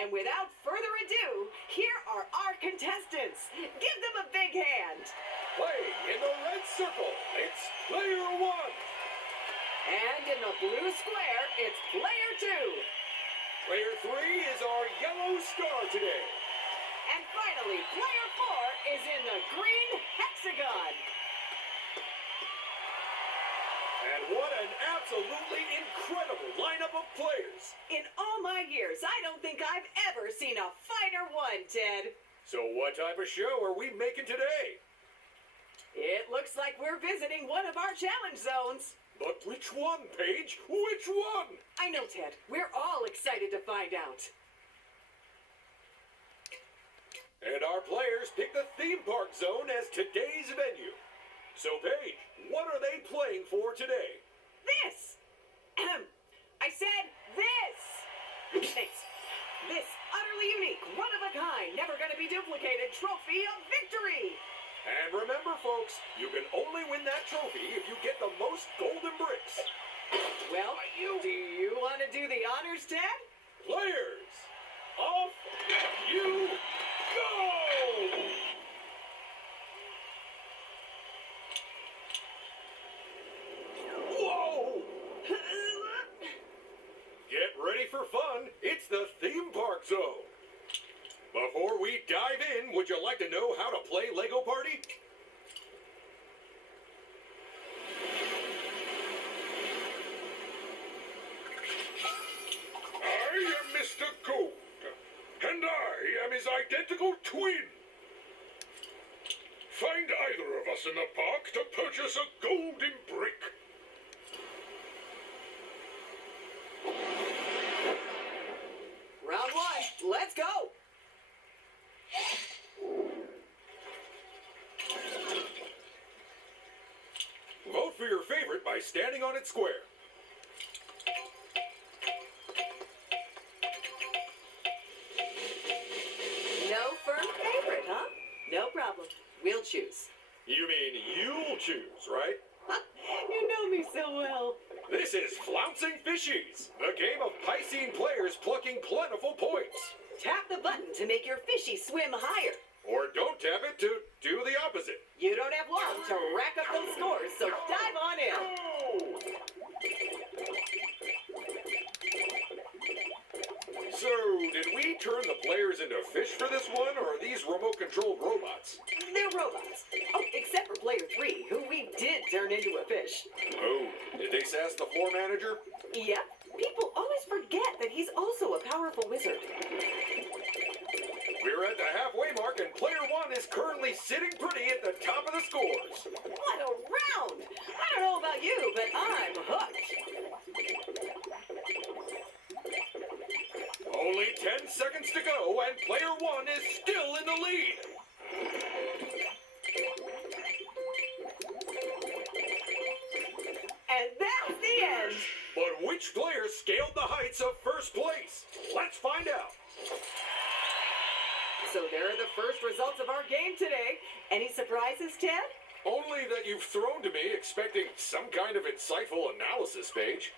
And without further ado, here are our contestants. Give them a big hand. Playing in the red circle, it's Player 1. And in the blue square, it's Player 2. Player 3 is our yellow star today. And finally, Player 4 is in the green hexagon. And what an absolutely incredible lineup of players. In all my years, I don't think I've ever seen a finer one, Ted. So what type of show are we making today? It looks like we're visiting one of our challenge zones. But which one, Paige? Which one? I know, Ted. We're all excited to find out. And our players pick the theme park zone as today's venue. So, Paige, what are they playing for today? This! I said this! Thanks. This utterly unique, one-of-a-kind, never-gonna-be duplicated trophy of victory! And remember, folks, you can only win that trophy if you get the most golden bricks. Well, do you want to do the honors, Ted? Players, off you go! Whoa! Get ready for fun. It's the theme park zone. Before we dive in, would you like to know how to play Lego Party? I am Mr. Gold, and I am his identical twin. Find either of us in the park to purchase a golden brick. Round one, let's go! Vote for your favorite by standing on its square. No firm favorite, huh? No problem. We'll choose. You mean you'll choose, right? You know me so well. This is Flouncing Fishies, the game of Piscine players plucking plentiful points. Tap the button to make your fishy swim higher. Or don't tap it to do the opposite. You don't have long to rack up those scores, so dive on in. So, did we turn the players into fish for this one, or are these remote-controlled robots? They're robots. Oh, except for Player 3, who we did turn into a fish. Oh, did they sass the floor manager? Yeah, people always forget that he's also a powerful wizard. We're at the halfway mark, and Player 1 is currently sitting pretty at the top of the scores. What a round! I don't know about you, but I'm hooked. Only 10 seconds to go, and Player 1 is still in the lead. And that's the end. But which player scaled the heights of first place? Let's find out. So there are the first results of our game today. Any surprises, Ted? Only that you've thrown to me expecting some kind of insightful analysis, Paige.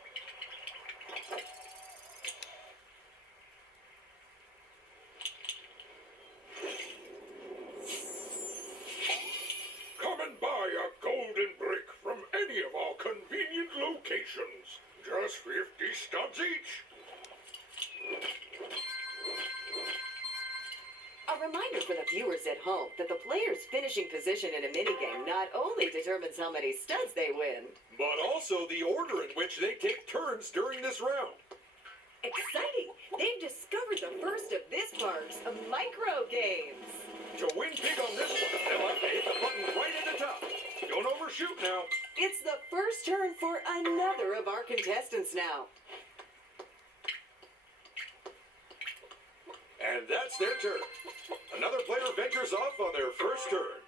Come and buy a golden brick from any of our convenient locations. Just 50 studs each. A reminder for the viewers at home that the player's finishing position in a minigame not only determines how many studs they win. But also the order in which they take turns during this round. Exciting! They've discovered the first of this park's micro games. To win big on this one, they'll have to hit the button right at the top. Don't overshoot now. It's the first turn for another of our contestants now. And that's their turn. Another player ventures off on their first turn.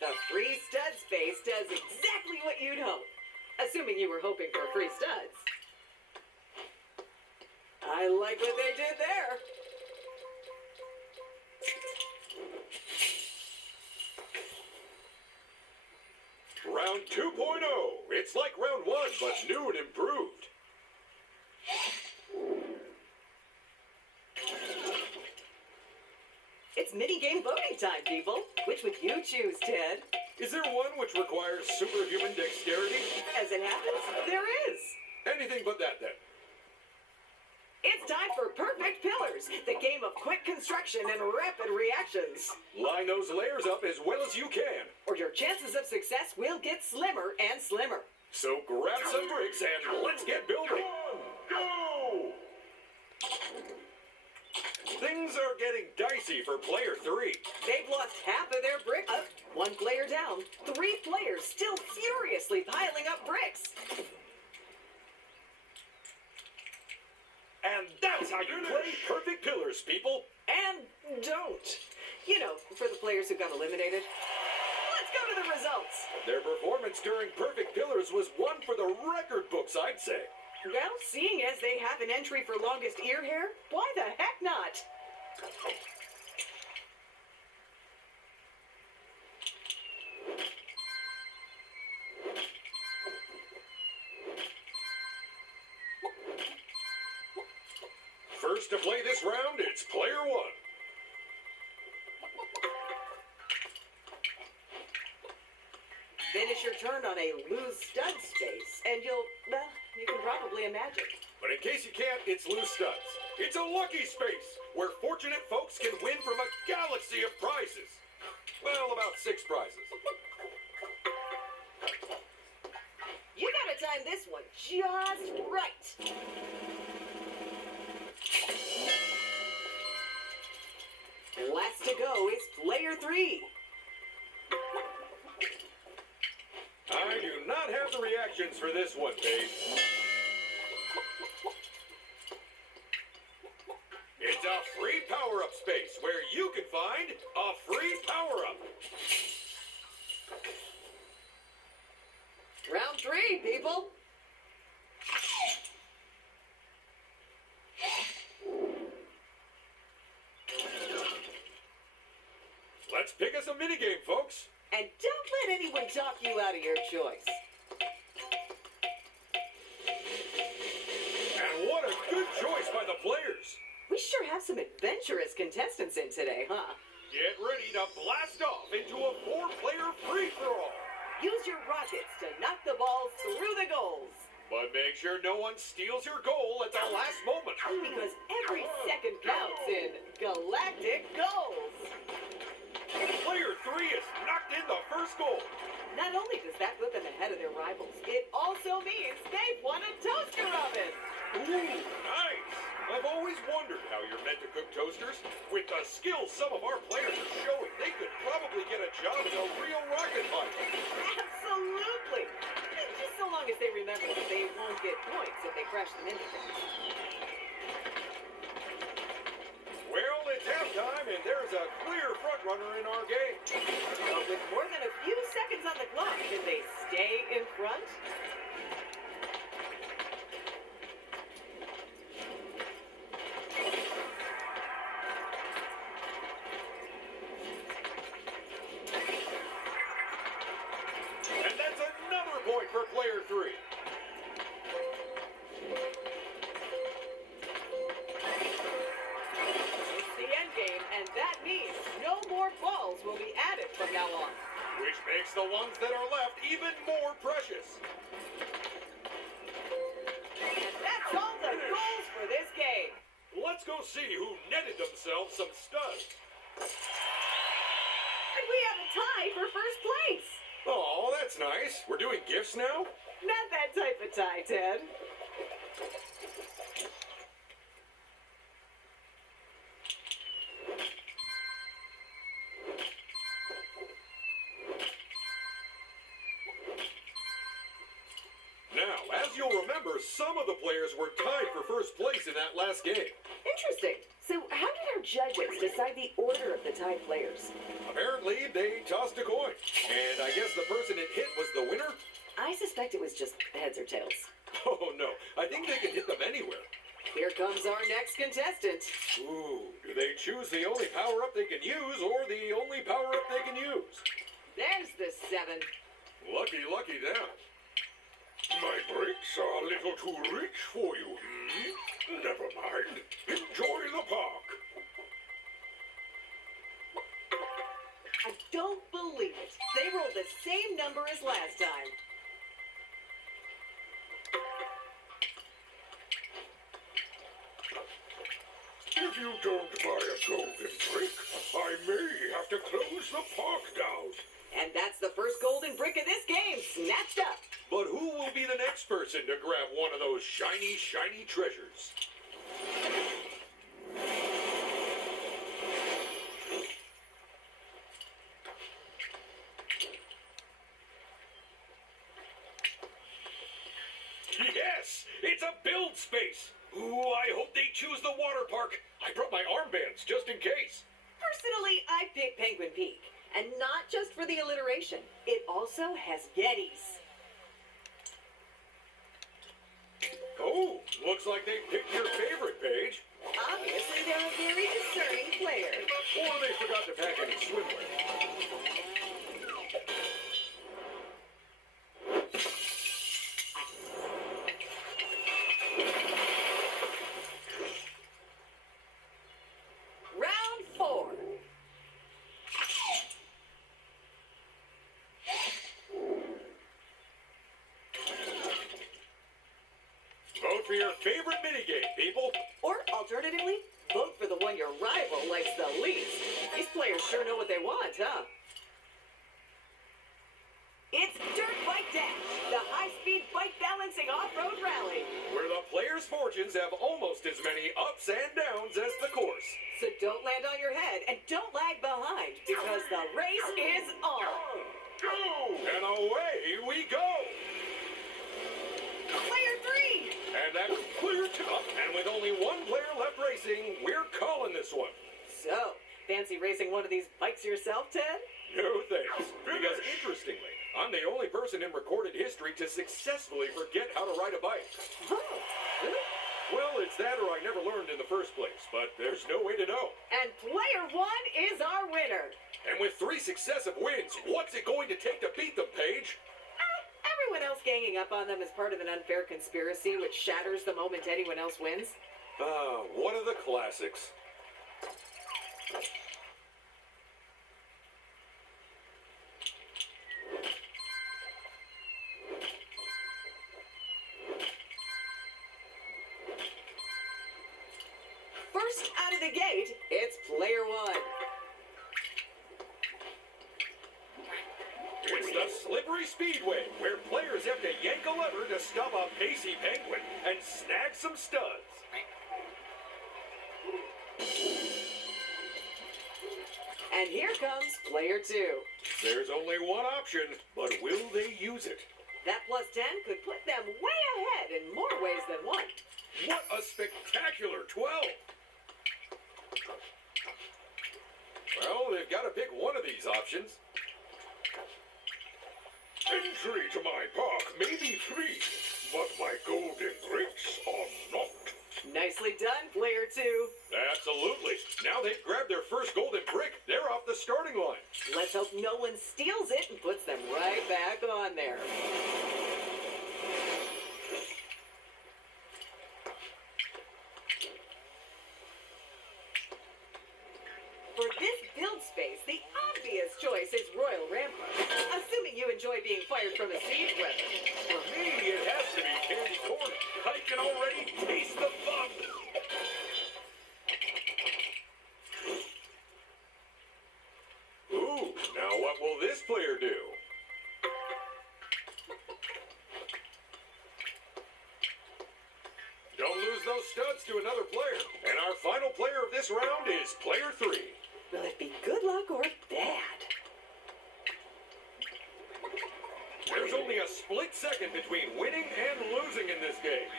The free stud space does exactly what you'd hope. Assuming you were hoping for free studs. I like what they did there. Round 2.0 It's like round one, but new and improved. It's minigame voting time, people. Which would you choose, Ted? Is there one which requires superhuman dexterity? As it happens, there is. Anything but that, then. It's time for Perfect Pillars, the game of quick construction and rapid reactions. Line those layers up as well as you can. Or your chances of success will get slimmer and slimmer. So grab some bricks and let's get building. Go! Things are getting dicey for player 3. They've lost half of their bricks. One player down. 3 players still furiously piling up bricks. And that's how you play Perfect Pillars, people. And don't. You know, for the players who got eliminated. Let's go to the results. Their performance during Perfect Pillars was one for the record books, I'd say. Well, seeing as they have an entry for longest ear hair, why the heck not? First to play this round, it's player 1. Finish your turn on a lose stud space, and you can probably imagine. But in case you can't, it's loose studs. It's a lucky space where fortunate folks can win from a galaxy of prizes. Well, about 6 prizes. You gotta time this one just right. Last to go is player 3. I do not have the reactions for this one, Paige. It's a free power-up space where you can find a free power-up. Round 3, people. Let's pick us a minigame, folks. And don't let anyone talk you out of your choice. And what a good choice by the players. We sure have some adventurous contestants in today, huh? Get ready to blast off into a 4-player free-for-all. Use your rockets to knock the balls through the goals. But make sure no one steals your goal at the last moment. Because every second counts in galactic goals. Player 3 has knocked in the first goal. Not only does that put them ahead of their rivals, it also means they've won a toaster oven. Ooh, nice. I've always wondered how you're meant to cook toasters. With the skills some of our players are showing, they could probably get a job in a real rocket pilot. Absolutely. Just so long as they remember that they won't get points if they crash them into things. Well, it's halftime, and there's a clear frontrunner in our game. But with more than a few seconds on the clock, can they stay in front? And that's another point for player 3. It's the end game, and that means no more balls will be added from now on. Which makes the ones that are left even more precious. And that's all the goals for this game. Let's go see who netted themselves some studs. And we have a tie for first place. Oh, that's nice. We're doing gifts now? Not that type of tie, Ted. Now, as you'll remember, some of the players were tied for first place in that last game. Interesting. So how did our judges decide the order of the tied players? Apparently, they tossed a coin. And I guess the person it hit was the winner? I suspect it was just heads or tails. Oh, no. I think they can hit them anywhere. Here comes our next contestant. Ooh, do they choose the only power-up they can use or the only power-up they can use? There's the 7. Lucky them. My bricks are a little too rich for you, hmm? Never mind. Enjoy the park. I don't believe it. They rolled the same number as last time. If you don't buy a golden brick, I may have to close the park down. And that's the first golden brick of this game, snatched up. But who will be the next person to grab one of those shiny, shiny treasures? Yes, it's a build space. Ooh, I hope they choose the water park. I brought my armbands just in case. Personally, I picked Penguin Peak. And not just for the alliteration. It also has Yetis. Oh, looks like they picked your favorite, Paige. Obviously, they're a very discerning player. Or they forgot to pack any swimwear. Round 4. Vote for your favorite minigame, people. Or alternatively, vote for the one your rival likes the least. These players sure know what they want, huh? It's Dirt Bike Dash, the high-speed bike balancing off-road rally. Where the players' fortunes have almost as many ups and downs as the course. So don't land on your head and don't lag behind because the race is on. Go! And away we go! Player 3! And that's clear top. And with only one player left racing, we're calling this one. So, fancy racing one of these bikes yourself, Ted? No thanks. Because interestingly, I'm the only person in recorded history to successfully forget how to ride a bike. Oh, really? Well, it's that or I never learned in the first place, but there's no way to know. And player 1 is our winner. And with 3 successive wins, what's it going to take to beat them, Paige? Everyone else ganging up on them is part of an unfair conspiracy which shatters the moment anyone else wins. One of the classics. First out of the gate, it's player 1. It's the Slippery Speedway, where players have to yank a lever to stop a pacey penguin and snag some studs. And here comes player 2. There's only one option, but will they use it? That plus 10 could put them way ahead in more ways than one. What a spectacular 12! Well, they've got to pick one of these options. Entry to my park may be free, but my golden bricks are not. Nicely done, player 2. Absolutely. Now they've grabbed their first golden brick, they're off the starting line. Let's hope no one steals it and puts them right back on there. For this build space, the obvious choice is Royal Rampart. Assuming you enjoy being fired from a siege weapon. For me, it has to be candy corn. I can already taste the fun. Ooh, now what will this player do? Don't lose those studs to another player. And our final player of this round is player 3. Will it be good luck or bad? There's only a split second between winning and losing in this game.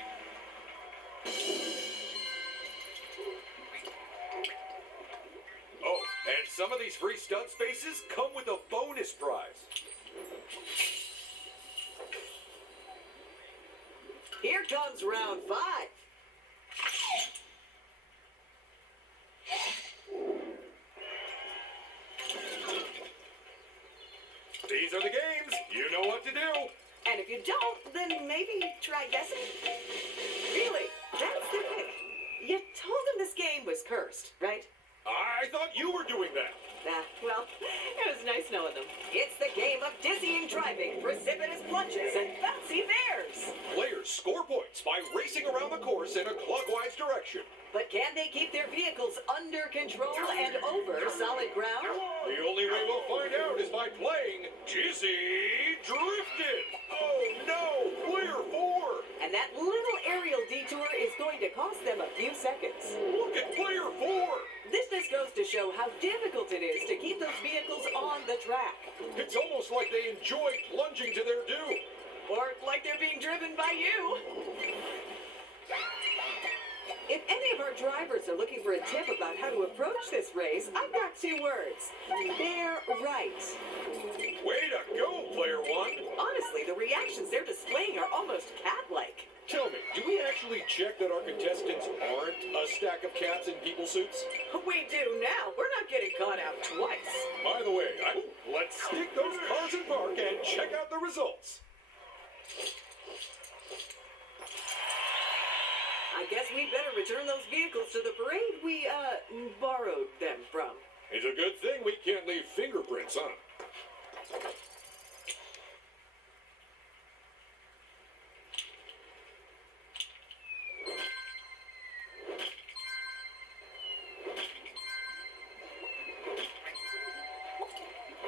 Oh, and some of these free stud spaces come with a bonus prize. Here comes round 5. These are the games. You know what to do. And if you don't, then maybe try guessing. Really, that's the thing. You told them this game was cursed, right? I thought you were doing that. Well, it was nice knowing them. It's the game of dizzying driving, precipitous plunges, and bouncy bears. Players score points by racing around the course in a clockwise direction. But can they keep their vehicles under control and over solid ground? The only way we'll find out is by playing Dizzy Drifted. Oh no, player 4. And that little aerial detour is going to cost them a few seconds. Look at player 4. This just goes to show how difficult it is to keep those vehicles on the track. It's almost like they enjoy plunging to their doom. Or like they're being driven by you. If any of our drivers are looking for a tip about how to approach this race, I've got 2 words. They're right. Way to go, player 1. Honestly, the reactions they're displaying are almost cat-like. Tell me, do we actually check that our contestants aren't a stack of cats in people suits? We do now. We're not getting caught out twice. By the way, let's stick those cars in park and check out the results. I guess we better return those vehicles to the parade we, borrowed them from. It's a good thing we can't leave fingerprints, huh?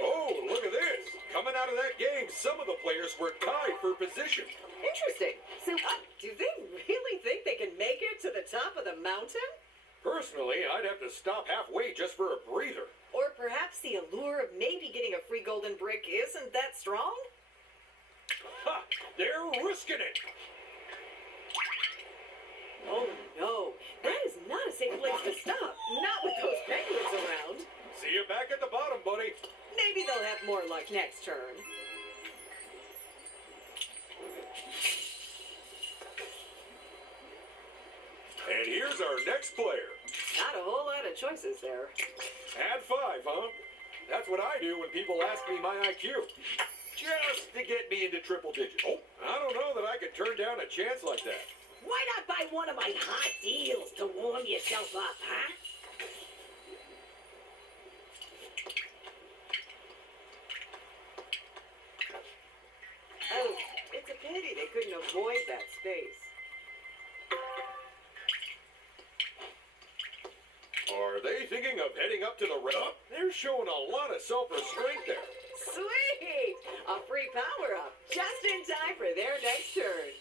Oh, look at this. Coming out of that game, some of the players were tied for position. Interesting. So, do they really think they can make it to the top of the mountain? Personally, I'd have to stop halfway just for a breather. Or perhaps the allure of maybe getting a free golden brick isn't that strong? Ha! They're risking it. Oh no, that is not a safe place to stop. Not with those penguins around. See you back at the bottom, buddy. Maybe they'll have more luck next turn. And here's our next player. Not a whole lot of choices there. Add 5, huh? That's what I do when people ask me my IQ. Just to get me into triple digits. Oh, I don't know that I could turn down a chance like that. Why not buy one of my hot deals to warm yourself up, huh? Oh, it's a pity they couldn't avoid that space. Are they thinking of heading up to the ramp? They're showing a lot of self-restraint there. Sweet! A free power-up, just in time for their next turn.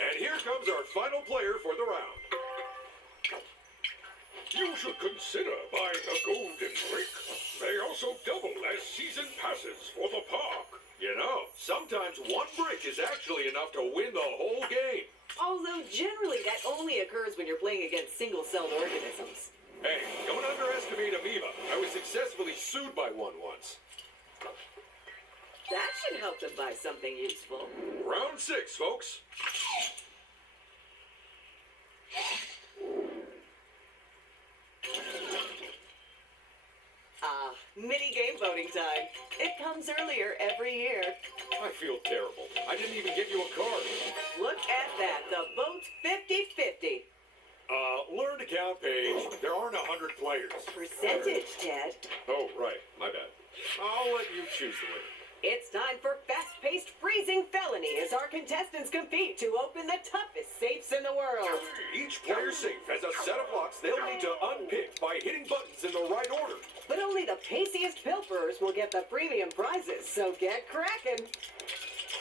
And here comes our final player for the round. You should consider buying a golden brick. They also double as season passes for the park. You know, sometimes one brick is actually enough to win the whole game. Although generally that only occurs when you're playing against single-celled organisms. Hey, don't underestimate amoeba. I was successfully sued by one once. That should help them buy something useful. Round 6, folks. Mini game voting time. It comes earlier every year. I feel terrible. I didn't even get you a card. Look at that. The vote's 50-50. Learn to count, Paige. There aren't 100 players. Percentage, Ted. Oh, right. My bad. I'll let you choose the winner. It's time for fast-paced freezing felony as our contestants compete to open the toughest safes in the world. Each player safe has a set of locks they'll need to unpick by hitting buttons in the right order. But only the paciest pilferers will get the premium prizes, so get cracking.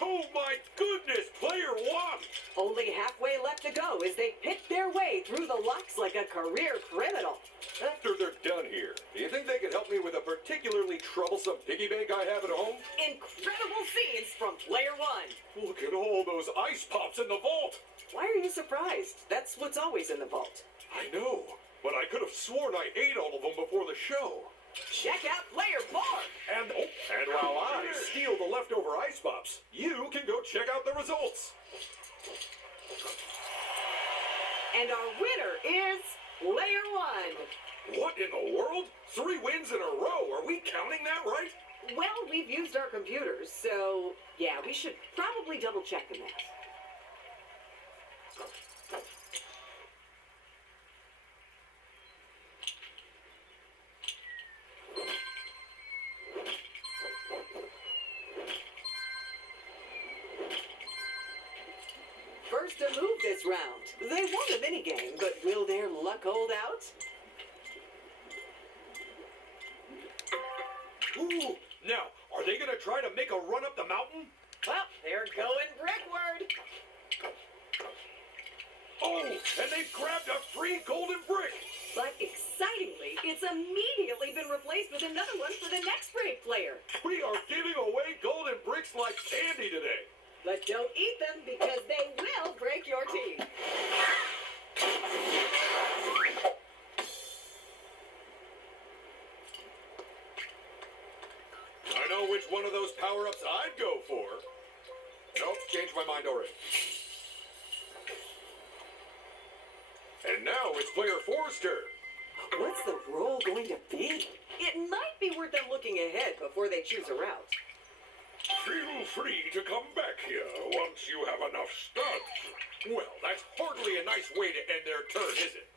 Oh my goodness, player 1! Only halfway left to go as they pick their way through the locks like a career criminal. After they're done here, do you think they could help me with a particularly troublesome piggy bank I have at home? Incredible scenes from player 1. Look at all those ice pops in the vault! Why are you surprised? That's what's always in the vault. I know, but I could have sworn I ate all of them before the show. Check out player 4. And while I steal the leftover ice pops, you can go check out the results. And our winner is player 1. What in the world? 3 wins in a row. Are we counting that right? Well, we've used our computers, so yeah, we should probably double check the math. First to move this round. They won a minigame, but will their luck hold out? Ooh, now, are they gonna try to make a run up the mountain? Well, they're going brickward. Oh, and they've grabbed a free golden brick! But excitingly, it's immediately been replaced with another one for the next brave player. We are giving away golden bricks like candy today. But don't eat them because they will break your teeth. I know which one of those power-ups I'd go for. Nope, changed my mind already. And now it's player 4's turn. What's the role going to be? It might be worth them looking ahead before they choose a route. Feel free to come back here once you have enough studs. Well, that's hardly a nice way to end their turn, is it?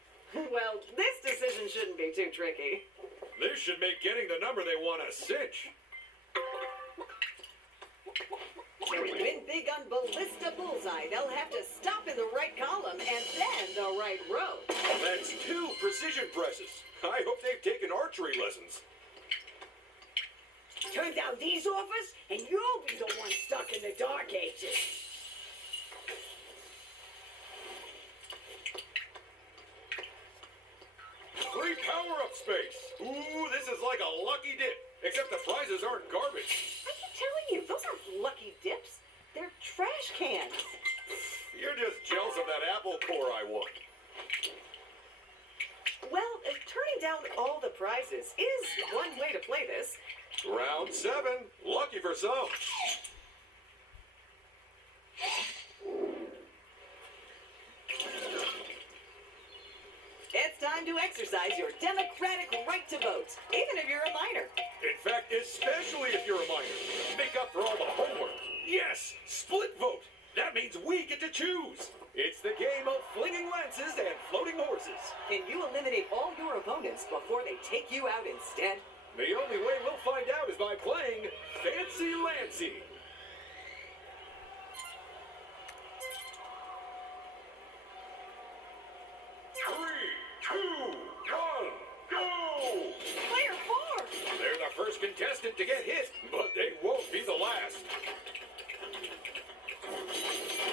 Well, this decision shouldn't be too tricky. This should make getting the number they want a cinch. To win big on Ballista Bullseye, they'll have to stop in the right column and then the right row. That's 2 precision presses. I hope they've taken archery lessons. Turn down these offers, and you'll be the one stuck in the dark ages. Free power-up space. Ooh, this is like a lucky dip, except the prizes aren't garbage. I keep telling you, those aren't lucky dips. They're trash cans. You're just jealous of that apple core I won. Well, turning down all the prizes is one way to play this. Round 7. Lucky for some. It's time to exercise your democratic right to vote, even if you're a minor. In fact, especially if you're a minor. Make up for all the homework. Yes, split vote. That means we get to choose. It's the game of flinging lances and floating horses. Can you eliminate all your opponents before they take you out instead? The only way we'll find out is by playing Fancy Lancy. Three, two, one, go! Player 4! They're the first contestant to get hit, but they won't be the last.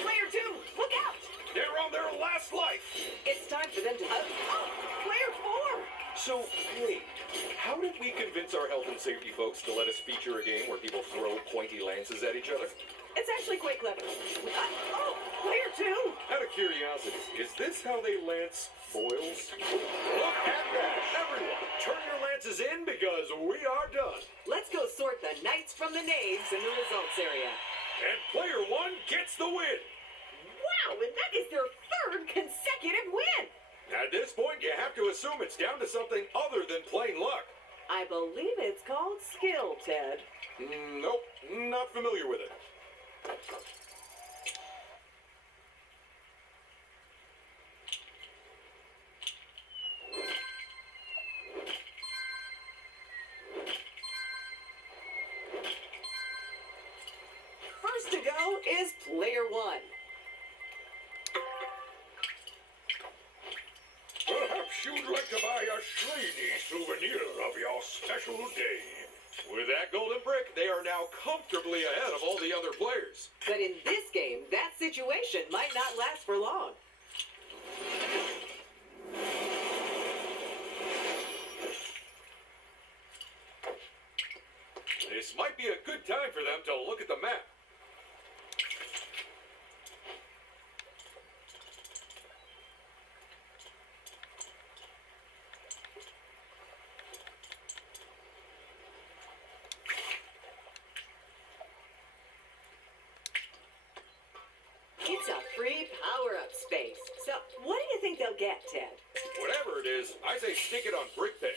Player 2, look out! They're on their last life. It's time for them to... Oh, player 4! So, wait, how did we convince our health and safety folks to let us feature a game where people throw pointy lances at each other? It's actually quite clever. Oh, player 2! Out of curiosity, is this how they lance foils? Look at that! Everyone, turn your lances in because we are done. Let's go sort the knights from the knaves in the results area. And player 1 gets the win. Wow, and that is their 3rd consecutive win! At this point, you have to assume it's down to something other than plain luck. I believe it's called skill, Ted. Nope, not familiar with it. First to go is player 1. Perhaps you'd like to buy a shiny souvenir of your special day. With that golden brick, they are now comfortably ahead of all the other players. But in this game, that situation might not last for long. This might be a good time for them to look at the map. It's a free power-up space. So, what do you think they'll get, Ted? Whatever it is, I say stick it on BrickPay.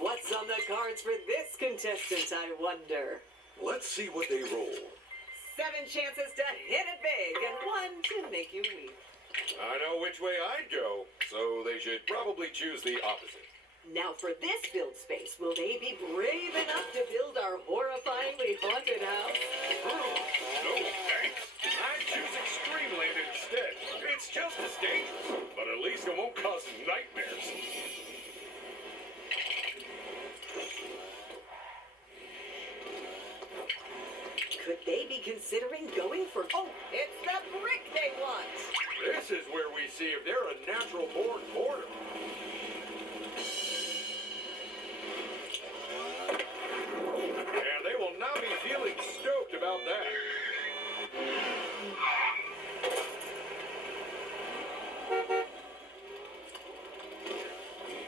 What's on the cards for this contestant, I wonder? Let's see what they roll. 7 chances to hit it big and 1 to make you weep. I know which way I'd go, so they should probably choose the opposite. Now for this build space, will they be brave enough to build our horrifyingly haunted house? No thanks. I'd choose Extreme Land instead. It's just as dangerous, but at least it won't cause nightmares. Could they be considering going for... Oh, it's the brick they want! This is where we see if they're a natural born hoarder. And they will not be feeling stoked about that.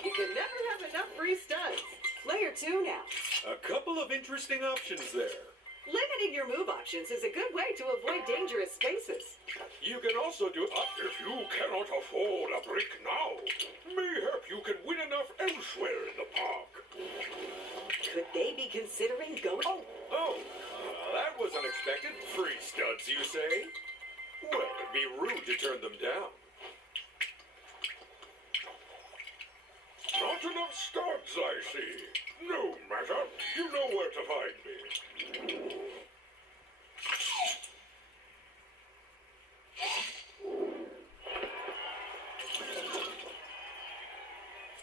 You can never have enough free studs. Player 2 now. A couple of interesting options there. Limiting your move options is a good way to avoid dangerous spaces. You can also do if you cannot afford a brick now, mayhap you can win enough elsewhere in the park. Could they be considering going... Oh, that was unexpected. Free studs, you say? Well, it'd be rude to turn them down. Not enough studs, I see. No matter. You know where to find me.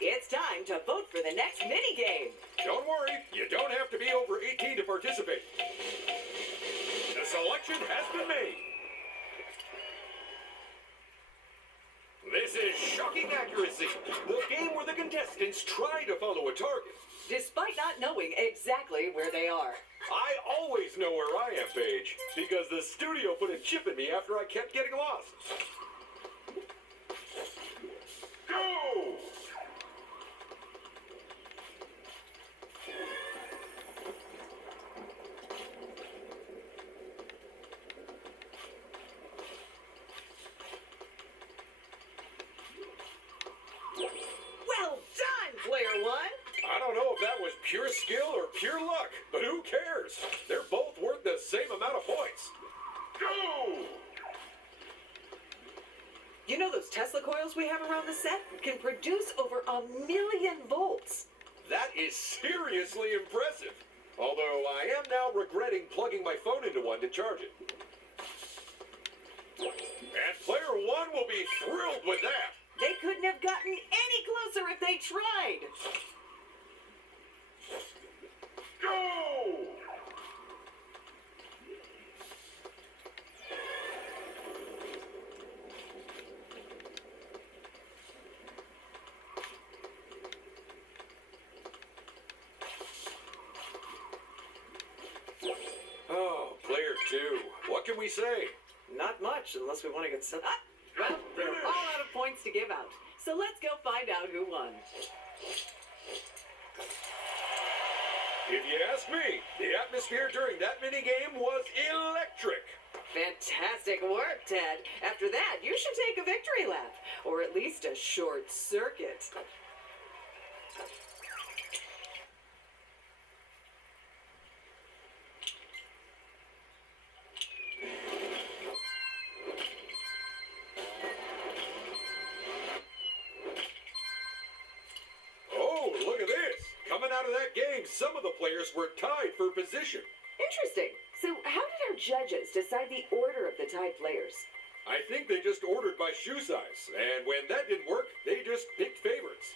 It's time to vote for the next minigame. Don't worry, you don't have to be over 18 to participate. The selection has been made. This is Shocking Accuracy, the game where the contestants try to follow a target. Despite not knowing exactly where they are. I always know where I am, Paige, because the studio put a chip in me after I kept getting lost. Go! Well done, Player 1! I don't know if that was pure skill or pure luck, but who cares? They're both worth the same amount of points. Go! You know those Tesla coils we have around the set can produce over 1,000,000 volts. That is seriously impressive. Although I am now regretting plugging my phone into one to charge it. And player 1 will be thrilled with that. They couldn't have gotten any closer if they tried. Go! Oh, player 2. What can we say? Not much, unless we want to get some... Well, they're all out of points to give out. So let's go find out who won. If you ask me, the atmosphere during that minigame was electric. Fantastic work, Ted. After that, you should take a victory lap. Or at least a short circuit. Oh, look at this. Coming out of that game, some of the players were tied for position. Interesting. So how did our judges decide the order of the tied players? I think they just ordered by shoe size, and when that didn't work, they just picked favorites.